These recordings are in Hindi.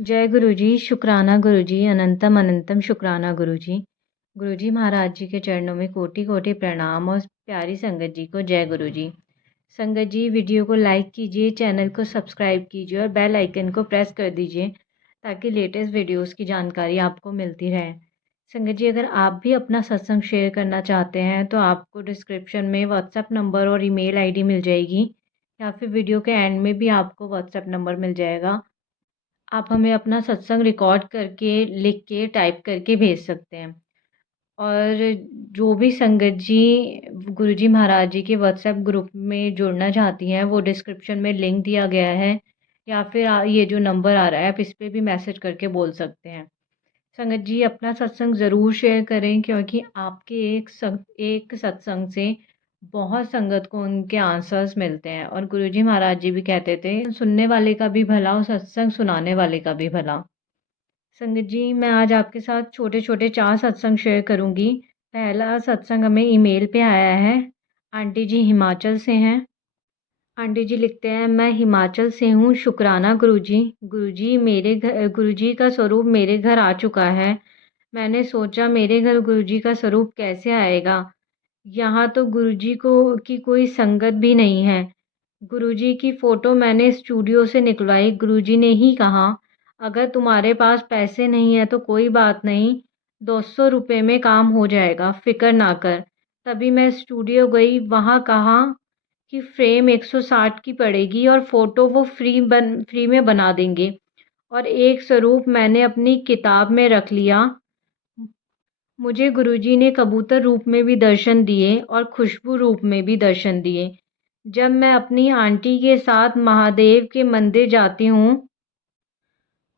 जय गुरुजी, शुक्राना गुरुजी, अनंतम अनंतम शुक्राना गुरुजी। गुरुजी महाराज जी के चरणों में कोटि कोटि प्रणाम और प्यारी संगत जी को जय गुरुजी। संगत जी, वीडियो को लाइक कीजिए, चैनल को सब्सक्राइब कीजिए और बेल आइकन को प्रेस कर दीजिए ताकि लेटेस्ट वीडियोस की जानकारी आपको मिलती रहे। संगत जी, अगर आप भी अपना सत्संग शेयर करना चाहते हैं तो आपको डिस्क्रिप्शन में व्हाट्सएप नंबर और ईमेल आईडी मिल जाएगी, या फिर वीडियो के एंड में भी आपको व्हाट्सएप नंबर मिल जाएगा। आप हमें अपना सत्संग रिकॉर्ड करके, लिख के, टाइप करके भेज सकते हैं। और जो भी संगत जी गुरुजी महाराज जी के व्हाट्सएप ग्रुप में जुड़ना चाहती हैं, वो डिस्क्रिप्शन में लिंक दिया गया है, या फिर ये जो नंबर आ रहा है आप इस पे भी मैसेज करके बोल सकते हैं। संगत जी, अपना सत्संग ज़रूर शेयर करें, क्योंकि आपके एक सत्संग से बहुत संगत को उनके आंसर्स मिलते हैं। और गुरुजी महाराज जी भी कहते थे, सुनने वाले का भी भला और सत्संग सुनाने वाले का भी भला। संगत जी, मैं आज आपके साथ छोटे छोटे 4 सत्संग शेयर करूंगी। पहला सत्संग हमें ईमेल पे आया है। आंटी जी हिमाचल से हैं। आंटी जी लिखते हैं, मैं हिमाचल से हूँ, शुक्राना गुरुजी। गुरुजी का स्वरूप मेरे घर आ चुका है। मैंने सोचा मेरे घर गुरुजी का स्वरूप कैसे आएगा, यहाँ तो गुरुजी को की कोई संगत भी नहीं है। गुरुजी की फ़ोटो मैंने स्टूडियो से निकलवाई। गुरुजी ने ही कहा, अगर तुम्हारे पास पैसे नहीं है तो कोई बात नहीं, 200 रुपये में काम हो जाएगा, फ़िक्र ना कर। तभी मैं स्टूडियो गई, वहाँ कहा कि फ्रेम 160 की पड़ेगी और फ़ोटो वो फ्री में बना देंगे। और एक स्वरूप मैंने अपनी किताब में रख लिया। मुझे गुरुजी ने कबूतर रूप में भी दर्शन दिए और खुशबू रूप में भी दर्शन दिए। जब मैं अपनी आंटी के साथ महादेव के मंदिर जाती हूँ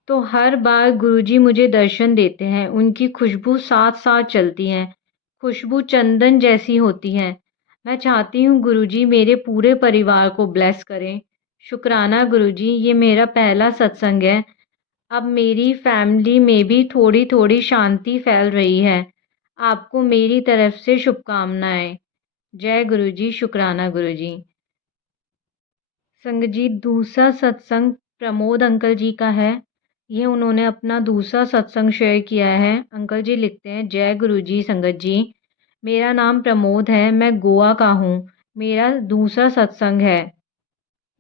तो हर बार गुरुजी मुझे दर्शन देते हैं। उनकी खुशबू साथ साथ चलती है। खुशबू चंदन जैसी होती है। मैं चाहती हूँ गुरुजी मेरे पूरे परिवार को ब्लेस करें। शुक्राना गुरुजी, ये मेरा पहला सत्संग है। अब मेरी फैमिली में भी थोड़ी थोड़ी शांति फैल रही है। आपको मेरी तरफ से शुभकामनाएं। जय गुरुजी, शुक्राना गुरुजी। संगत जी, दूसरा सत्संग प्रमोद अंकल जी का है। ये उन्होंने अपना दूसरा सत्संग शेयर किया है। अंकल जी लिखते हैं, जय गुरुजी संगत जी, मेरा नाम प्रमोद है, मैं गोवा का हूँ। मेरा दूसरा सत्संग है।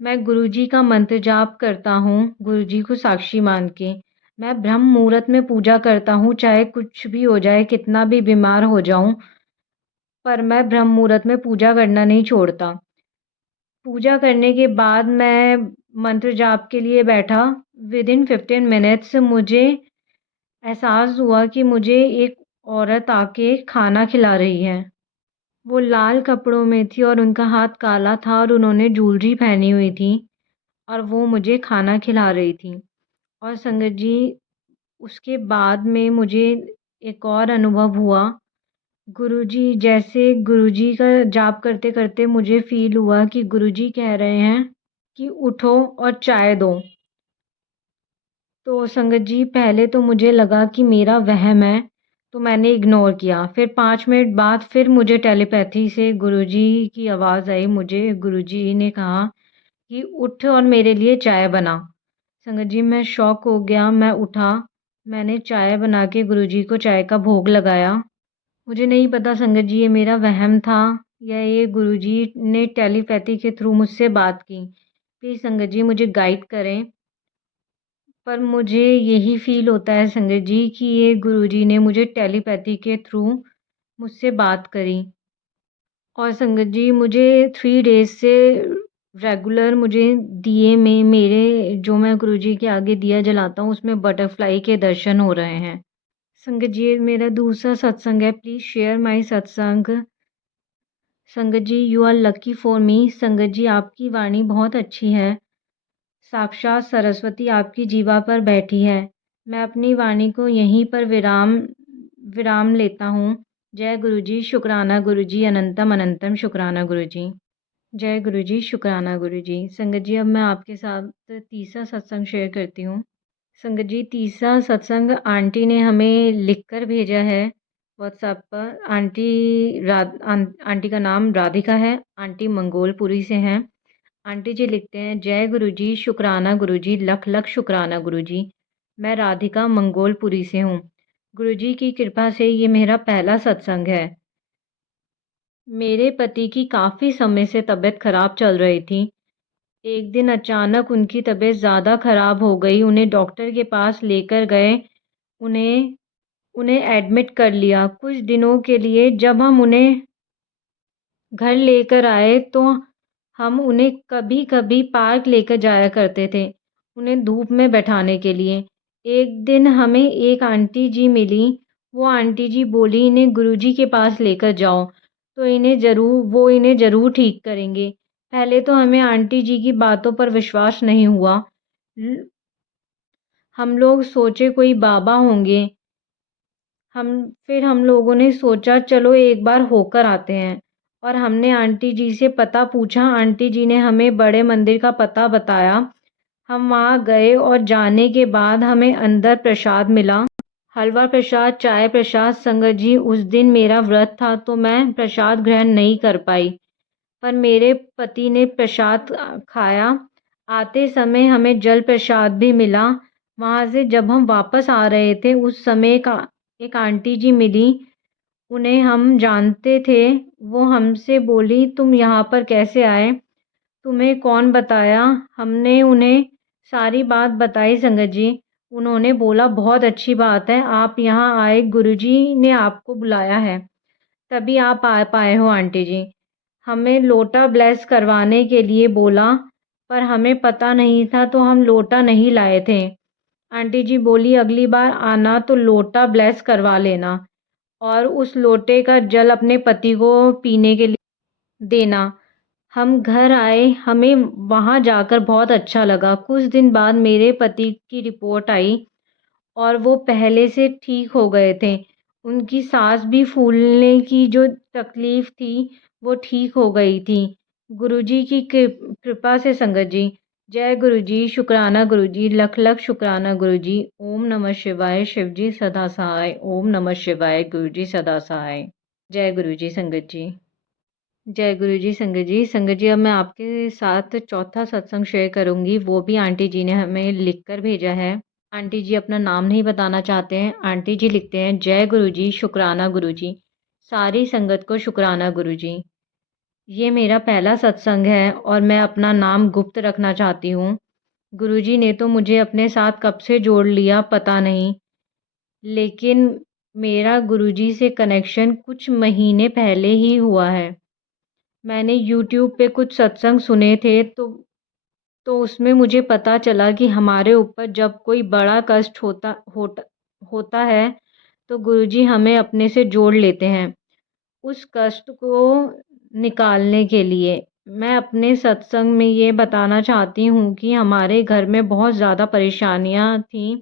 मैं गुरुजी का मंत्र जाप करता हूँ, गुरुजी को साक्षी मान के। मैं ब्रह्म मुहूर्त में पूजा करता हूँ, चाहे कुछ भी हो जाए, कितना भी बीमार हो जाऊँ, पर मैं ब्रह्म मुहूर्त में पूजा करना नहीं छोड़ता। पूजा करने के बाद मैं मंत्र जाप के लिए बैठा। विदिन 15 मिनट्स मुझे एहसास हुआ कि मुझे एक औरत आके खाना खिला रही है। वो लाल कपड़ों में थी और उनका हाथ काला था और उन्होंने ज्वेलरी पहनी हुई थी और वो मुझे खाना खिला रही थी। और संगत जी, उसके बाद में मुझे एक और अनुभव हुआ। गुरुजी का जाप करते करते मुझे फ़ील हुआ कि गुरुजी कह रहे हैं कि उठो और चाय दो। तो संगत जी, पहले तो मुझे लगा कि मेरा वहम है, तो मैंने इग्नोर किया। फिर 5 मिनट बाद फिर मुझे टेलीपैथी से गुरुजी की आवाज़ आई। मुझे गुरुजी ने कहा कि उठ और मेरे लिए चाय बना। संगत जी, मैं शॉक हो गया। मैं उठा, मैंने चाय बना के गुरुजी को चाय का भोग लगाया। मुझे नहीं पता संगत जी, ये मेरा वहम था या ये गुरुजी ने टेलीपैथी के थ्रू मुझसे बात की। प्लीज़ संगत जी मुझे गाइड करें। पर मुझे यही फ़ील होता है संगत जी कि ये गुरुजी ने मुझे टेलीपैथी के थ्रू मुझसे बात करी। और संगत जी, मुझे 3 डेज़ से रेगुलर मुझे दिए में मेरे जो मैं गुरुजी के आगे दिया जलाता हूँ उसमें बटरफ्लाई के दर्शन हो रहे हैं। संगत जी, ये मेरा दूसरा सत्संग है। Please share my satsang. संगत जी, you are lucky for me. संगत जी, आपकी वाणी बहुत अच्छी है। साक्षात सरस्वती आपकी जीवा पर बैठी है। मैं अपनी वाणी को यहीं पर विराम लेता हूँ। जय गुरुजी, शुक्राना गुरुजी, अनंतम अनंतम शुक्राना गुरुजी। जय गुरुजी, शुक्राना गुरुजी। संगत जी, अब मैं आपके साथ तीसरा सत्संग शेयर करती हूँ। संगत जी, तीसरा सत्संग आंटी ने हमें लिखकर भेजा है व्हाट्सएप पर। आंटी का नाम राधिका है। आंटी मंगोलपुरी से हैं। आंटी जी लिखते हैं, जय गुरुजी, शुक्राना गुरुजी, लख लख शुक्राना गुरुजी। मैं राधिका मंगोलपुरी से हूँ। गुरुजी की कृपा से ये मेरा पहला सत्संग है। मेरे पति की काफ़ी समय से तबीयत खराब चल रही थी। एक दिन अचानक उनकी तबीयत ज़्यादा खराब हो गई। उन्हें डॉक्टर के पास लेकर गए। उन्हें उन्हें एडमिट कर लिया। कुछ दिनों के लिए जब हम उन्हें घर लेकर आए तो हम उन्हें कभी-कभी पार्क लेकर जाया करते थे, उन्हें धूप में बैठाने के लिए। एक दिन हमें एक आंटी जी मिली, वो आंटी जी बोली इन्हें गुरुजी के पास लेकर जाओ, तो वो इन्हें ज़रूर ठीक करेंगे। पहले तो हमें आंटी जी की बातों पर विश्वास नहीं हुआ। ल हम लोग सोचे कोई बाबा होंगे। हम लोगों ने सोचा चलो एक बार होकर आते हैं और हमने आंटी जी से पता पूछा। आंटी जी ने हमें बड़े मंदिर का पता बताया। हम वहाँ गए और जाने के बाद हमें अंदर प्रसाद मिला। हलवा प्रसाद, चाय प्रसाद। संगत जी उस दिन मेरा व्रत था तो मैं प्रसाद ग्रहण नहीं कर पाई, पर मेरे पति ने प्रसाद खाया। आते समय हमें जल प्रसाद भी मिला। वहाँ से जब हम वापस आ रहे थे उस समय एक आंटी जी मिली। उन्हें हम जानते थे। वो हमसे बोली तुम यहाँ पर कैसे आए? तुम्हें कौन बताया? हमने उन्हें सारी बात बताई संगत जी। उन्होंने बोला बहुत अच्छी बात है आप यहाँ आए, गुरुजी ने आपको बुलाया है, तभी आप आ पाए हो आंटी जी। हमें लोटा ब्लेस करवाने के लिए बोला, पर हमें पता नहीं था तो हम लोटा नहीं लाए थे। आंटी जी बोली अगली बार आना तो लोटा ब्लेस करवा लेना और उस लोटे का जल अपने पति को पीने के लिए देना। हम घर आए, हमें वहाँ जाकर बहुत अच्छा लगा। कुछ दिन बाद मेरे पति की रिपोर्ट आई और वो पहले से ठीक हो गए थे। उनकी सांस भी फूलने की जो तकलीफ़ थी, वो ठीक हो गई थी। गुरुजी की कृपा से संगत जी। जय गुरुजी, शुक्राना गुरुजी, लख लख शुक्राना गुरुजी। ओम नमः शिवाय, शिवजी सदा सहाय। ओम नमः शिवाय, गुरुजी सदा सहाय। जय गुरुजी संगत जी। जय गुरुजी संगत जी। संगत जी अब मैं आपके साथ चौथा सत्संग शेयर करूँगी, वो भी आंटी जी ने हमें लिख कर भेजा है। आंटी जी अपना नाम नहीं बताना चाहते हैं। आंटी जी लिखते हैं जय गुरुजी, शुक्राना गुरुजी, सारी संगत को शुक्राना गुरुजी। ये मेरा पहला सत्संग है और मैं अपना नाम गुप्त रखना चाहती हूँ। गुरुजी ने तो मुझे अपने साथ कब से जोड़ लिया पता नहीं, लेकिन मेरा गुरुजी से कनेक्शन कुछ महीने पहले ही हुआ है। मैंने यूट्यूब पे कुछ सत्संग सुने थे तो उसमें मुझे पता चला कि हमारे ऊपर जब कोई बड़ा कष्ट होता है तो गुरुजी हमें अपने से जोड़ लेते हैं उस कष्ट को निकालने के लिए। मैं अपने सत्संग में ये बताना चाहती हूँ कि हमारे घर में बहुत ज़्यादा परेशानियाँ थीं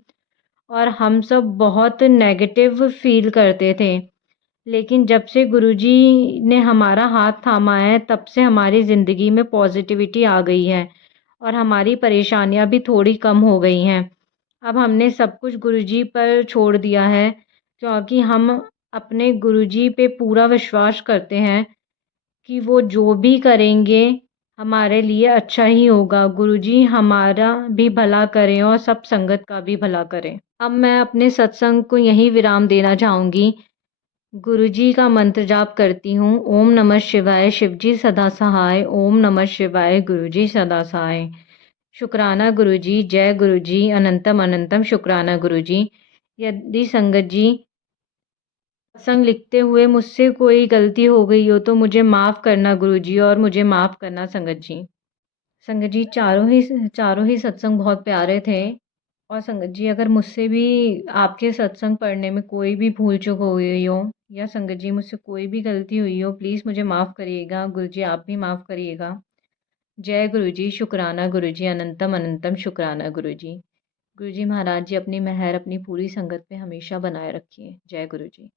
और हम सब बहुत नेगेटिव फ़ील करते थे। लेकिन जब से गुरुजी ने हमारा हाथ थामा है तब से हमारी ज़िंदगी में पॉज़िटिविटी आ गई है और हमारी परेशानियाँ भी थोड़ी कम हो गई हैं। अब हमने सब कुछ गुरुजी पर छोड़ दिया है क्योंकि हम अपने गुरुजी पे पूरा विश्वास करते हैं कि वो जो भी करेंगे हमारे लिए अच्छा ही होगा। गुरुजी हमारा भी भला करें और सब संगत का भी भला करें। अब मैं अपने सत्संग को यहीं विराम देना चाहूँगी। गुरुजी का मंत्र जाप करती हूँ। ओम नमः शिवाय, शिवजी सदा सहाय। ओम नमः शिवाय, गुरुजी सदा सहाय। शुक्राना गुरुजी, जय गुरुजी, अनंतम अनंतम शुक्राना गुरुजी। यदि संगत जी सत्संग लिखते हुए मुझसे कोई गलती हो गई हो तो मुझे माफ़ करना गुरुजी और मुझे माफ़ करना संगत जी। संगत जी चारों ही सत्संग बहुत प्यारे थे और संगत जी अगर मुझसे भी आपके सत्संग पढ़ने में कोई भी भूल चूक हो गई हो या संगत जी मुझसे कोई भी गलती हुई हो प्लीज़ मुझे माफ़ करिएगा। गुरुजी आप भी माफ़ करिएगा। जय गुरुजी, शुक्राना गुरुजी, अनंतम अनंतम शुक्राना गुरुजी। गुरुजी महाराज जी अपनी मेहर अपनी पूरी संगत पे हमेशा बनाए रखिए। जय गुरुजी।